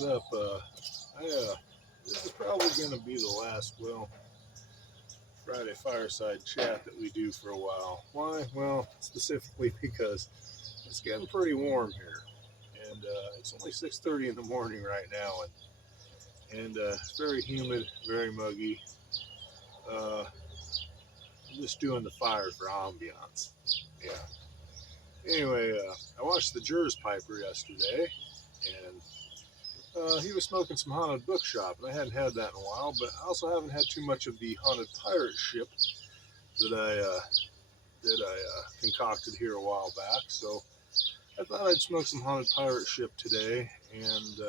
things up. This is probably going to be the last, Friday Fireside chat that we do for a while. Why? Well, specifically because it's getting pretty warm here, and it's only 6:30 in the morning right now, and it's very humid, very muggy. I'm just doing the fire for ambiance. Yeah. Anyway, I watched the Jurors Piper yesterday, and he was smoking some haunted bookshop, and I hadn't had that in a while. But I also haven't had too much of the haunted pirate ship that I concocted here a while back. So I thought I'd smoke some haunted pirate ship today, and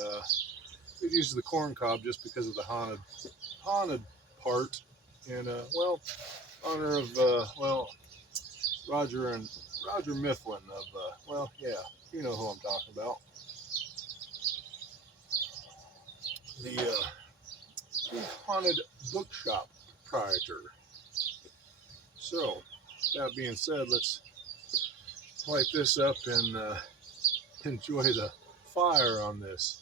we'd use the corn cob just because of the haunted part, and honor of Roger Mifflin of you know who I'm talking about. The haunted bookshop proprietor. So, that being said, let's light this up and enjoy the fire on this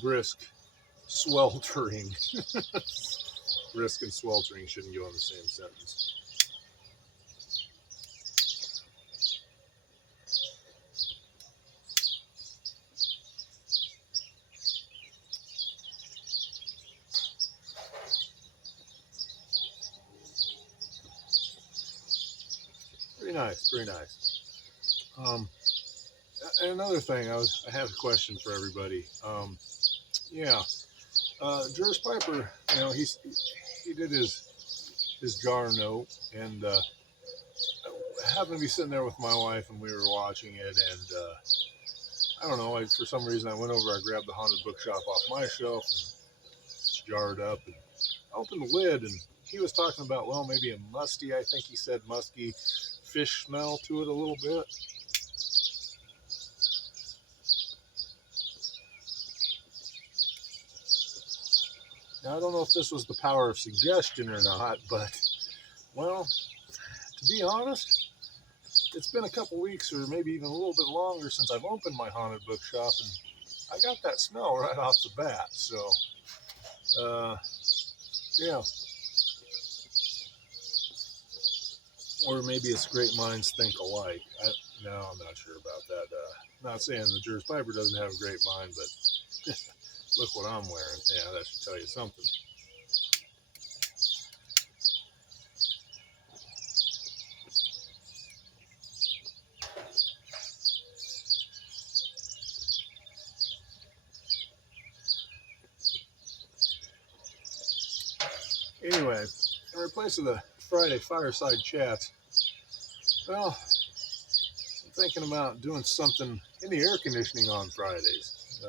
brisk, sweltering. Brisk and sweltering shouldn't go in the same sentence. Pretty nice, pretty nice. And another thing, I have a question for everybody. Yeah, Juris Piper, he did his jar note, and I happened to be sitting there with my wife, and we were watching it, and I don't know, for some reason I went over, I grabbed the haunted bookshop off my shelf, and it's jarred up, and I opened the lid, and he was talking about, maybe a musty, I think he said musky fish smell to it a little bit. Now, I don't know if this was the power of suggestion or not, but, to be honest, it's been a couple weeks or maybe even a little bit longer since I've opened my haunted bookshop, and I got that smell right off the bat. So, yeah. Or maybe it's great minds think alike. No, I'm not sure about that. Not saying the Juris Piper doesn't have a great mind, but look what I'm wearing. Yeah, that should tell you something. Anyway, in replace of the Friday Fireside chats, I'm thinking about doing something in the air conditioning on Fridays.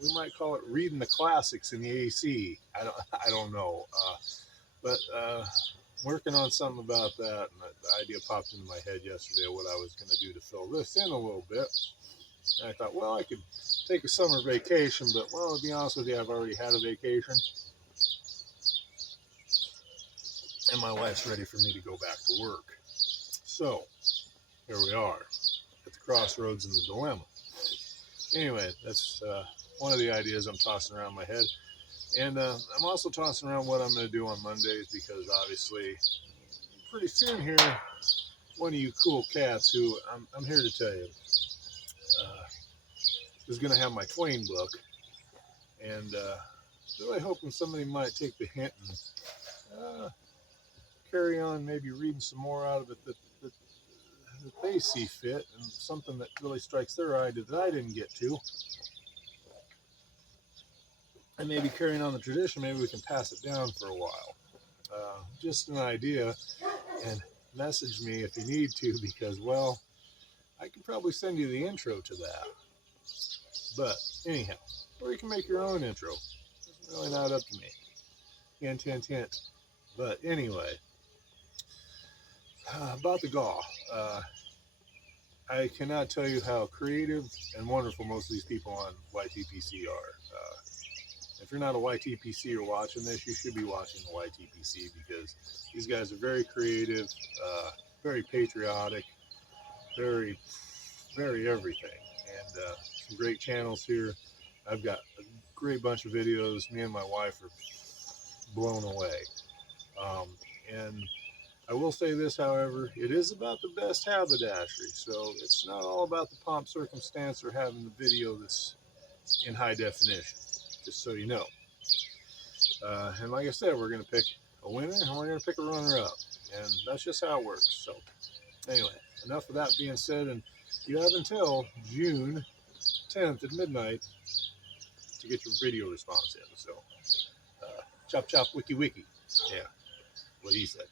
We might call it reading the classics in the AC. I don't know. But working on something about that, and the idea popped into my head yesterday of what I was going to do to fill this in a little bit. And I thought, I could take a summer vacation, but, to be honest with you, I've already had a vacation. And my wife's ready for me to go back to work. So, here we are, at the crossroads and the dilemma. Anyway, that's one of the ideas I'm tossing around my head. And I'm also tossing around what I'm going to do on Mondays, because obviously, pretty soon here, one of you cool cats who I'm here to tell you is going to have my Twain book. And really hoping somebody might take the hint and carry on, maybe reading some more out of it that they see fit, and something that really strikes their eye that I didn't get to. And maybe carrying on the tradition, maybe we can pass it down for a while. Just an idea, and message me if you need to, because, I could probably send you the intro to that. But anyhow, or you can make your own intro. It's really not up to me. Hint. But anyway, about the GAW. I cannot tell you how creative and wonderful most of these people on YTPC are. If you're not a YTPC or watching this, you should be watching the YTPC, because these guys are very creative, very patriotic, very, very everything. And some great channels here. I've got a great bunch of videos. Me and my wife are blown away. And I will say this, however, it is about the best haberdashery. So it's not all about the pomp, circumstance, or having the video that's in high definition, just so you know. And like I said, we're going to pick a winner and we're going to pick a runner-up. And that's just how it works. So anyway, enough of that being said. And you have until June 10th at midnight to get your video response in. So chop, chop, wiki, wiki. Yeah, what he said.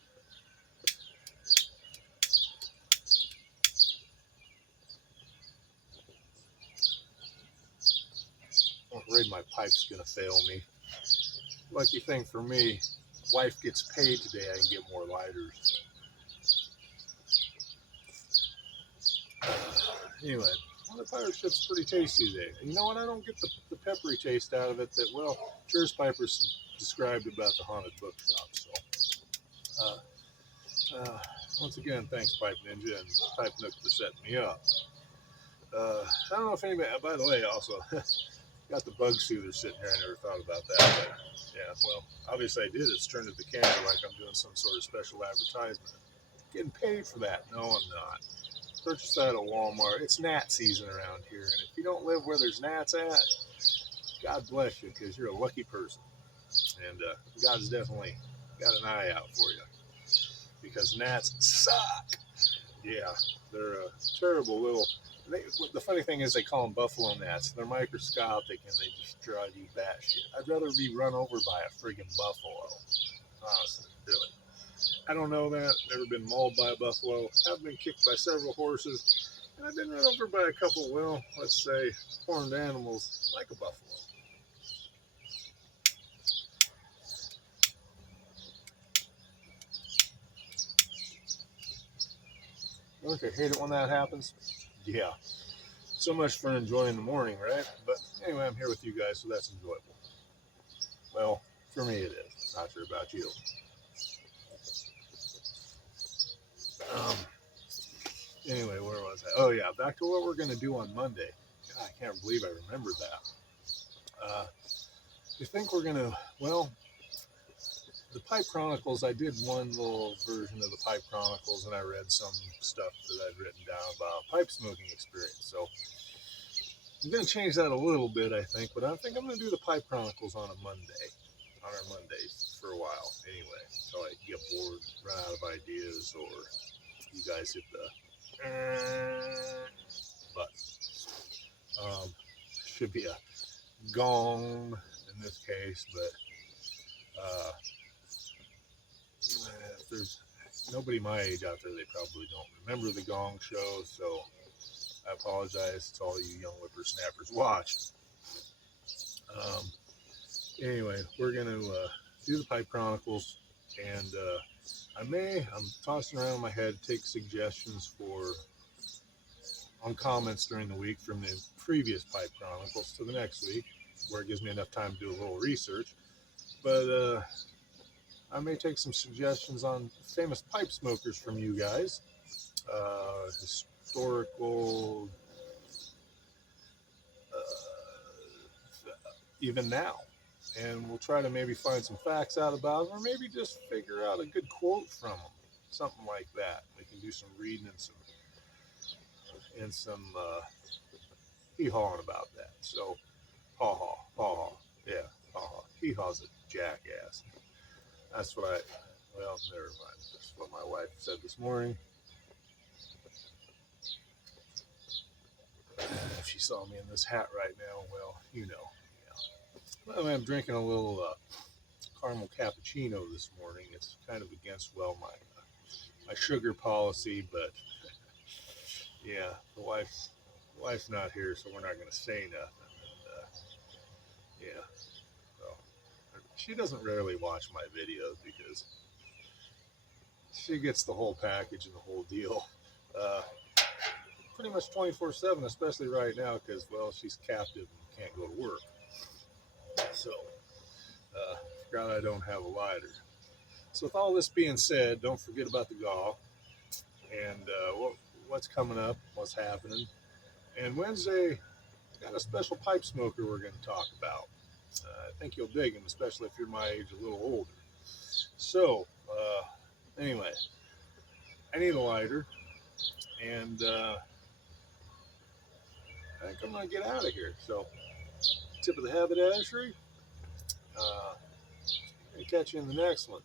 I'm afraid my pipe's going to fail me. Lucky thing for me, wife gets paid today. I can get more lighters. Anyway, well, the pirate ship's pretty tasty today. And you know what? I don't get the peppery taste out of it that, well, Cheers Pipers described about the haunted bookshop. So, once again, thanks Pipe Ninja and Pipe Nook for setting me up. I don't know if anybody, by the way, also got the bug soother sitting here. I never thought about that. But yeah, well, obviously I did. It's turned at the camera like I'm doing some sort of special advertisement. Getting paid for that? No, I'm not. Purchased that at Walmart. It's gnat season around here, and if you don't live where there's gnats at, God bless you, because you're a lucky person. And God's definitely got an eye out for you, because gnats suck. Yeah, they're a terrible little. The funny thing is, they call them buffalo gnats. They're microscopic and they just drive you batshit. I'd rather be run over by a friggin' buffalo. Honestly, really. I don't know that. Never been mauled by a buffalo. I've been kicked by several horses. And I've been run over by a couple, well, let's say, horned animals like a buffalo. Don't you hate it when that happens? Yeah. So much for enjoying the morning, right? But anyway, I'm here with you guys, so that's enjoyable. Well, for me it is. Not sure about you. Anyway, where was I? Oh, yeah, back to what we're going to do on Monday. God, I can't believe I remembered that. You think we're going to, well, the Pipe Chronicles, I did one little version of the Pipe Chronicles, and I read some stuff that I'd written down about pipe smoking experience. So I'm going to change that a little bit, I think, but I think I'm going to do the Pipe Chronicles on a Monday, on our Mondays for a while, anyway, until I get bored, run out of ideas, or you guys hit the button. Should be a gong in this case, but if there's nobody my age out there, they probably don't remember the Gong Show, so I apologize to all you young whippersnappers watching. Anyway, we're going to do the Pipe Chronicles, and I'm tossing around in my head, take suggestions on comments during the week from the previous Pipe Chronicles to the next week, where it gives me enough time to do a little research. But I may take some suggestions on famous pipe smokers from you guys, historical, even now. And we'll try to maybe find some facts out about them, or maybe just figure out a good quote from them, something like that. We can do some reading and some hee-hawing about that. So, ha-ha, yeah, ha-ha. Hee-haw's a jackass. That's what well, never mind. That's what my wife said this morning. If she saw me in this hat right now, well, you know. Yeah. Well, I'm drinking a little caramel cappuccino this morning. It's kind of against, well, my sugar policy, but yeah, the wife's not here, so we're not going to say nothing. And, yeah, well, she doesn't rarely watch my videos because she gets the whole package and the whole deal. Pretty much 24/7, especially right now, because, well, she's captive and can't go to work. So, forgot I don't have a lighter. So, with all this being said, don't forget about the golf and what's coming up, what's happening. And Wednesday, got a special pipe smoker we're going to talk about. I think you'll dig them, especially if you're my age, a little older. So, anyway, I need a lighter, and I think I'm going to get out of here. So, tip of the haberdashery. Catch you in the next one.